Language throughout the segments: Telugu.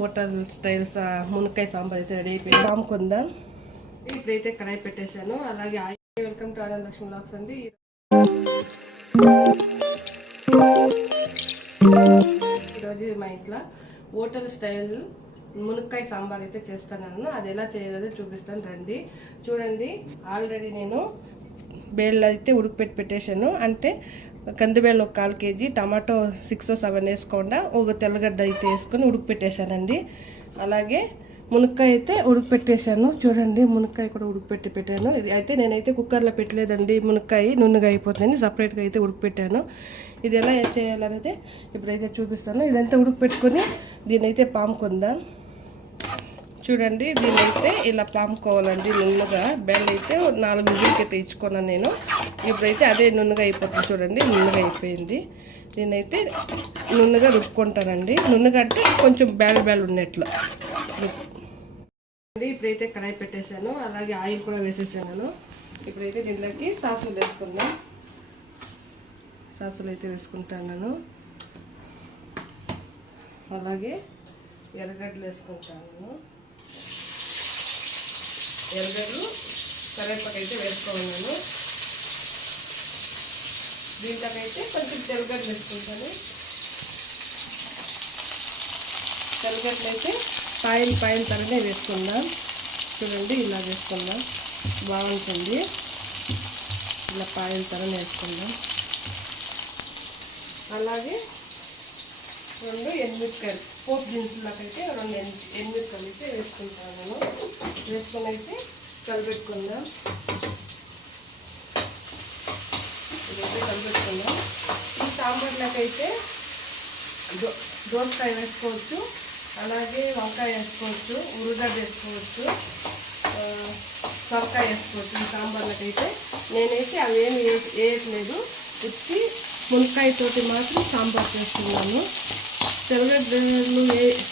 హోటల్ స్టైల్స్ మునక్కాయ సాంబార్ అయితే రెడీ అయిపోయింది. పాముకుందాం. ఇప్పుడైతే కడాయి పెట్టేశాను. అలాగే welcome to Anand Lakshmi vlogs అండి. ఈరోజు మా ఇంట్లో హోటల్ స్టైల్ మునక్కాయ సాంబార్ అయితే చేస్తున్నాను. అది ఎలా చేయాలో చూపిస్తాను రండి. చూడండి, ఆల్రెడీ నేను బేళ్ళు అయితే ఉడికిపెట్టి పెట్టేశాను. అంటే కందిబేళ్ళు 1/4 kg, టమాటో 6 or 7 వేసుకోకుండా ఒక తెల్లగడ్డ అయితే వేసుకొని ఉడికిపెట్టేశానండి. అలాగే మునక్కాయ అయితే ఉడికిపెట్టేశాను. చూడండి, మునక్కాయ కూడా ఉడికిపెట్టి పెట్టాను. ఇది అయితే నేనైతే కుక్కర్లో పెట్టలేదండి. మునక్కాయ నున్నగా అయిపోతుంది, సపరేట్గా అయితే ఉడికిపెట్టాను. ఇది ఎలా చేయాలనేది ఇప్పుడైతే చూపిస్తాను. ఇదంతా ఉడికిపెట్టుకొని దీనైతే పాముకుందాం. చూడండి, దీన్నైతే ఇలా పాముకోవాలండి నున్నగా. బెల్ల అయితే 4 విజిల్కి అయితే ఇచ్చుకున్నాను నేను. ఇప్పుడైతే అదే నున్నగా అయిపోతుంది. చూడండి, నున్నగా అయిపోయింది. దీన్నైతే నున్నగా రుబ్బుకుంటానండి. నున్నగా అంటే కొంచెం బేల ఉన్నట్లు. ఇప్పుడైతే కడాయి పెట్టేశాను. అలాగే ఆయిల్ కూడా వేసేసాను. ఇప్పుడైతే దీంట్లోకి సాసులు వేసుకుందాం. సాసులు అయితే వేసుకుంటాను. అలాగే ఎర్రగడ్డలు వేసుకుంటాను. ఎర్రగడ్డలు కరివేపాకు అయితే వేసుకోవాలను. దీంట్లోకైతే కొంచెం తెల్లగడ్డలు వేసుకుంటాను. తెల్లగడ్డలు అయితే పాయలు తరనే వేసుకుందాం. చూడండి, ఇలా వేసుకుందాం, బాగుంటుంది. ఇలా పాయలు తరనే వేసుకుందాం. అలాగే 2 ఎండుమిరపకాయలు, పోపు దినుసులకైతే 2 ఎండుమిరపకాయలు అయితే వేసుకుంటాను. వేసుకొని అయితే కలిపెట్టుకుందాం. ఇదైతే కలిపెట్టుకుందాం. ఈ సాంబార్లకైతే దోసకాయ వేసుకోవచ్చు, అలాగే వంకాయ వేసుకోవచ్చు, ఉల్లిగడ్డ వేసుకోవచ్చు, సొరకాయ వేసుకోవచ్చు. ఈ సాంబార్లకైతే నేనైతే అవేమి వేయట్లేదు. ఉత్తి మునక్కాయతోటి మాత్రం సాంబార్ చేస్తున్నాను. తెల్లగడ్డలు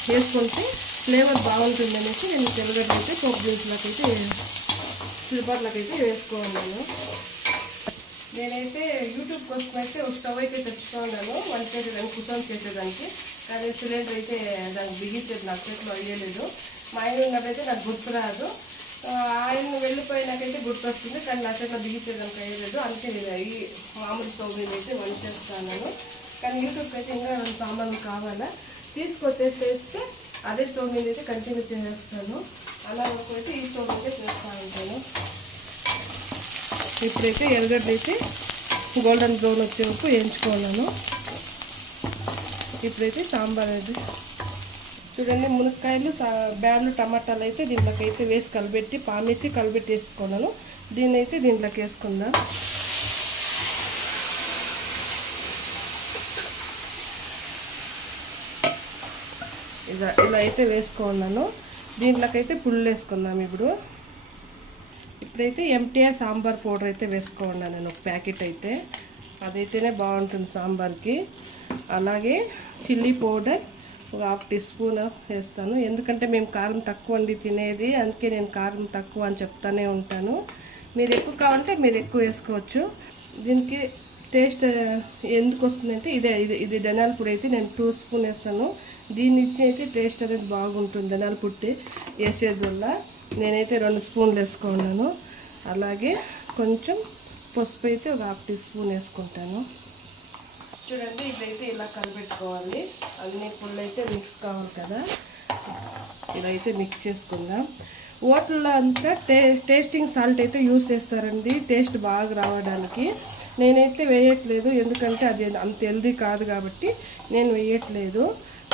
వేసుకుంటే ఫ్లేవర్ బాగుంటుంది అనేసి నేను తెల్లగడ్డలు అయితే పోపు దినుసులకైతే సిల్వర్లకైతే వేసుకోవాలను. నేనైతే యూట్యూబ్ కోసం అయితే ఒక స్టవ్ అయితే తెచ్చుకున్నాను వంట చేసేదానికి, కుసం చేసేదానికి. కానీ సిలిండర్ అయితే దానికి బిగించేది నా చేతిలో అయ్యలేదు. మా ఆయన ఉన్నదైతే నాకు గుర్తురాదు. ఆయన వెళ్ళిపోయినాకైతే గుర్తు వస్తుంది, కానీ నా చేతిలో బిగించేదానికి అయ్యలేదు. అందుకే నేను ఈ మామూలు స్టవ్ మీద అయితే వంట చేస్తున్నాను. కానీ యూట్యూబ్కి అయితే ఇంకా సామాన్లు కావాలా తీసుకొచ్చేస్తే అదే స్టవ్ మీద అయితే కంటిన్యూ చేసేస్తాను. అలా అయితే ఈ స్టవ్ అయితే చేస్తూ ఉంటాను. ఇప్పుడైతే ఎర్రగడ్డ అయితే గోల్డెన్ బ్రౌన్ వచ్చే వరకు వేయించుకున్నాను. ఇప్పుడైతే సాంబార్ అయితే చూడండి, మునక్కాయలు, బ్యాళ్ళు, టమాటాలు అయితే దీంట్లోకి అయితే వేసి కలిపెట్టి పామేసి కలిపెట్టి వేసుకున్నాను. దీన్ని అయితే దీంట్లోకి వేసుకుందాం. ఇలా అయితే వేసుకున్నాను. దీంట్లోకైతే పుల్లు వేసుకుందాం. ఇప్పుడైతే ఎంటీఆర్ సాంబార్ పౌడర్ అయితే వేసుకున్నాను నేను, ఒక ప్యాకెట్ అయితే. అదైతేనే బాగుంటుంది సాంబార్కి. అలాగే చిల్లీ పౌడర్ ఒక 1/2 teaspoon వేస్తాను. ఎందుకంటే మేము కారం తక్కువ అండి తినేది, అందుకే నేను కారం తక్కువ అని చెప్తానే ఉంటాను. మీరు ఎక్కువ కావాలంటే మీరు ఎక్కువ వేసుకోవచ్చు. దీనికి టేస్ట్ ఎందుకు వస్తుందంటే ఇది ధనియాల పొడి అయితే నేను 2 spoon వేస్తాను. దీని ఇచ్చి అయితే టేస్ట్ అనేది బాగుంటుంది. ధనియాల పొడి వేసేది వల్ల నేనైతే 2 spoons వేసుకున్నాను. అలాగే కొంచెం పసుపు అయితే ఒక 1/2 teaspoon వేసుకుంటాను. చూడండి, ఇదైతే ఇలా కలిపెట్టుకోవాలి. అన్ని పుళ్ళు అయితే మిక్స్ కావాలి కదా, ఇలా అయితే మిక్స్ చేసుకుందాం. హోటల్లో అంతా టేస్టింగ్ సాల్ట్ అయితే యూజ్ చేస్తారండి, టేస్ట్ బాగా రావడానికి. నేనైతే వేయట్లేదు, ఎందుకంటే అది అంత హెల్దీ కాదు కాబట్టి నేను వేయట్లేదు.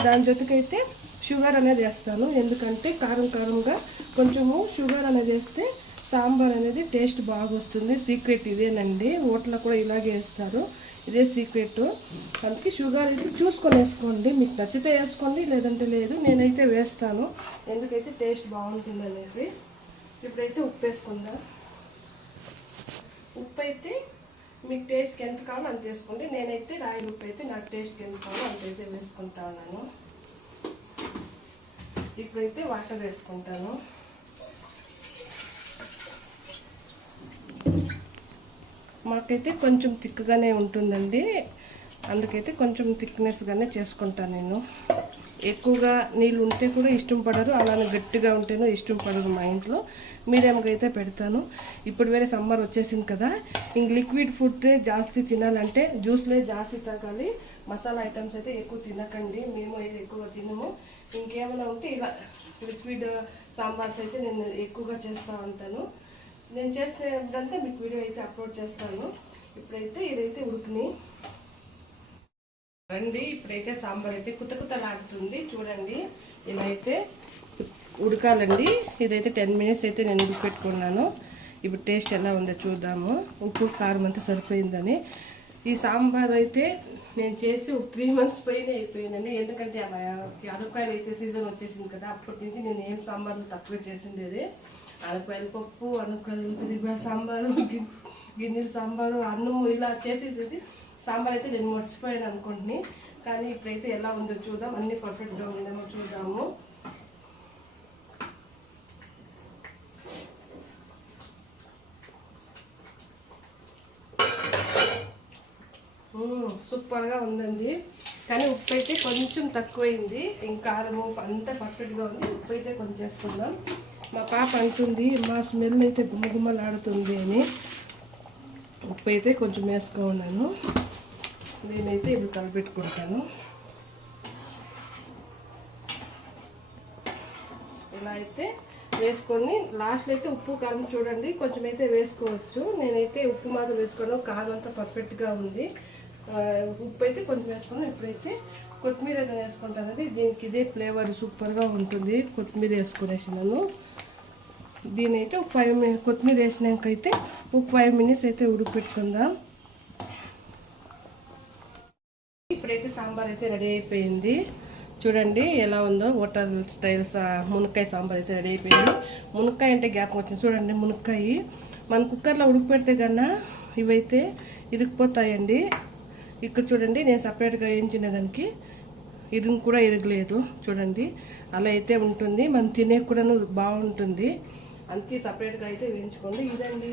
దాని జొతకైతే షుగర్ అనేది వేస్తాను, ఎందుకంటే కారంగా కొంచెము షుగర్ అనేది వేస్తే సాంబార్ అనేది టేస్ట్ బాగా వస్తుంది. సీక్రెట్ ఇదేనండి, హోటల్లో కూడా ఇలాగే వేస్తారు, ఇదే సీక్రెట్. అందుకే షుగర్ అయితే చూసుకొని వేసుకోండి, మీకు నచ్చితే వేసుకోండి, లేదంటే లేదు. నేనైతే వేస్తాను, ఎందుకైతే టేస్ట్ బాగుంటుంది అనేసి. ఇప్పుడైతే ఉప్పు వేసుకుందాం. ఉప్పు అయితే మీకు టేస్ట్కి ఎంత కావాలో అంత వేసుకోండి. నేనైతే రాయి ఉప్పు అయితే నాకు టేస్ట్కి ఎంత కావాలో అంతైతే వేసుకుంటా ఉన్నాను. ఇప్పుడైతే వాటర్ వేసుకుంటాను. మాకైతే కొంచెం థిక్గానే ఉంటుందండి, అందుకైతే కొంచెం థిక్నెస్గానే చేసుకుంటాను నేను. ఎక్కువగా నీళ్ళు ఉంటే కూడా ఇష్టం పడరు, అలానే గట్టిగా ఉంటేనో ఇష్టం పడరు మా ఇంట్లో. మీడియంగా అయితే పెడతాను. ఇప్పుడు వేరే సమ్మర్ వచ్చేసింది కదా, ఇంక లిక్విడ్ ఫుడ్ జాస్తి తినాలంటే జ్యూస్లే జాస్తి తాగాలి. మసాలా ఐటమ్స్ అయితే ఎక్కువ తినకండి, మేము అయితే ఎక్కువగా తినము. ఇంకేమైనా ఉంటే ఇలా లిక్విడ్ సాంబార్స్ అయితే నేను ఎక్కువగా చేస్తూ ఉంటాను. నేను చేసేటంతా మీకు వీడియో అయితే అప్లోడ్ చేస్తాను. ఇప్పుడైతే ఇదైతే ఉడికిని రండి. ఇప్పుడైతే సాంబార్ అయితే కుతకుతలాడుతుంది చూడండి. ఇలా అయితే ఉడకాలండి. ఇదైతే 10 మినిట్స్ అయితే నేను ఉడికిపెట్టుకున్నాను. ఇప్పుడు టేస్ట్ ఎలా ఉందో చూద్దాము. ఉప్పు కారం అంతా సరిపోయిందని. ఈ సాంబార్ అయితే నేను చేసి ఒక 3 మంత్స్ పైన అయిపోయిందండి. ఎందుకంటే అనపకాయలు అయితే సీజన్ వచ్చేసింది కదా, అప్పటి నుంచి నేను ఏం సాంబార్లు తక్కువ చేసిండేది. అనపకాయల పప్పు, అనపకాయలు సాంబారు, గిన్నెల సాంబారు, అన్నం ఇలా చేసేసేది. సాంబార్ అయితే నేను మర్చిపోయాను అనుకోండి. కానీ ఇప్పుడైతే ఎలా ఉందో చూద్దాం, అన్నీ పర్ఫెక్ట్గా ఉందేమో చూద్దాము. సూపర్గా ఉందండి. కానీ ఉప్పు అయితే కొంచెం తక్కువైంది, ఇంకా కారము అంతా పర్ఫెక్ట్గా ఉంది. ఉప్పు అయితే కొంచెం వేసుకుందాం. మా పాప అంటుంది మా స్మెల్ అయితే గుమ్మగుమ్మలాడుతుంది అని. ఉప్పు అయితే కొంచెం వేసుకున్నాను. నేనైతే ఇప్పుడు కలిపెట్టుకుంటాను. ఇలా అయితే వేసుకొని లాస్ట్లో అయితే ఉప్పు కారం చూడండి కొంచెం అయితే వేసుకోవచ్చు. నేనైతే ఉప్పు మాత్రం వేసుకున్నాను, కారం అంతా పర్ఫెక్ట్గా ఉంది. ఉప్పు అయితే కొంచెం వేసుకున్నాను. ఇప్పుడైతే కొత్తిమీర అయితే వేసుకుంటానండి. దీనికి ఇదే ఫ్లేవర్ సూపర్గా ఉంటుంది. కొత్తిమీర వేసుకునేసినాను. దీని అయితే ఒక 5 మినిట్స్ కొత్తిమీర వేసినాక అయితే ఒక 5 మినిట్స్ అయితే ఉడికిపెట్టుకుందాం. ఇప్పుడైతే సాంబార్ అయితే రెడీ అయిపోయింది. చూడండి ఎలా ఉందో, హోటల్ స్టైల్స్ మునక్కాయ సాంబార్ అయితే రెడీ అయిపోయింది. మునక్కాయ అంటే జ్ఞాపకం వచ్చింది చూడండి. మునక్కాయ మన కుక్కర్లో ఉడికిపెడితే కన్నా ఇవైతే ఇరిగిపోతాయండి. ఇక్కడ చూడండి నేను సపరేట్గా వేయించిన దానికి ఇరుగు కూడా ఇరగలేదు చూడండి. అలా అయితే ఉంటుంది, మనం తినే కూడా బాగుంటుంది. అందుకే సపరేట్గా అయితే వేయించుకోండి. ఇదండి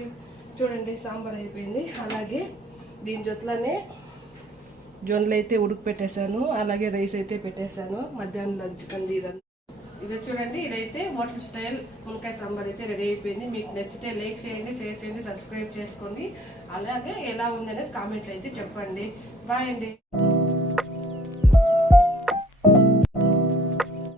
చూడండి సాంబార్ అయిపోయింది. అలాగే దీని జొత్తులోనే జొన్నలు అయితే ఉడికి పెట్టేశాను, అలాగే రైస్ అయితే పెట్టేశాను మధ్యాహ్నం లంచ్ కండి. ఇది చూడండి, ఇదైతే హోటల్ స్టైల్ మునక్కాయ సాంబార్ అయితే రెడీ అయిపోయింది. మీకు నచ్చితే లైక్ చేయండి, షేర్ చేయండి, సబ్స్క్రైబ్ చేసుకోండి. అలాగే ఎలా ఉందనేది కామెంట్లు అయితే చెప్పండి. బాయ్ అండి.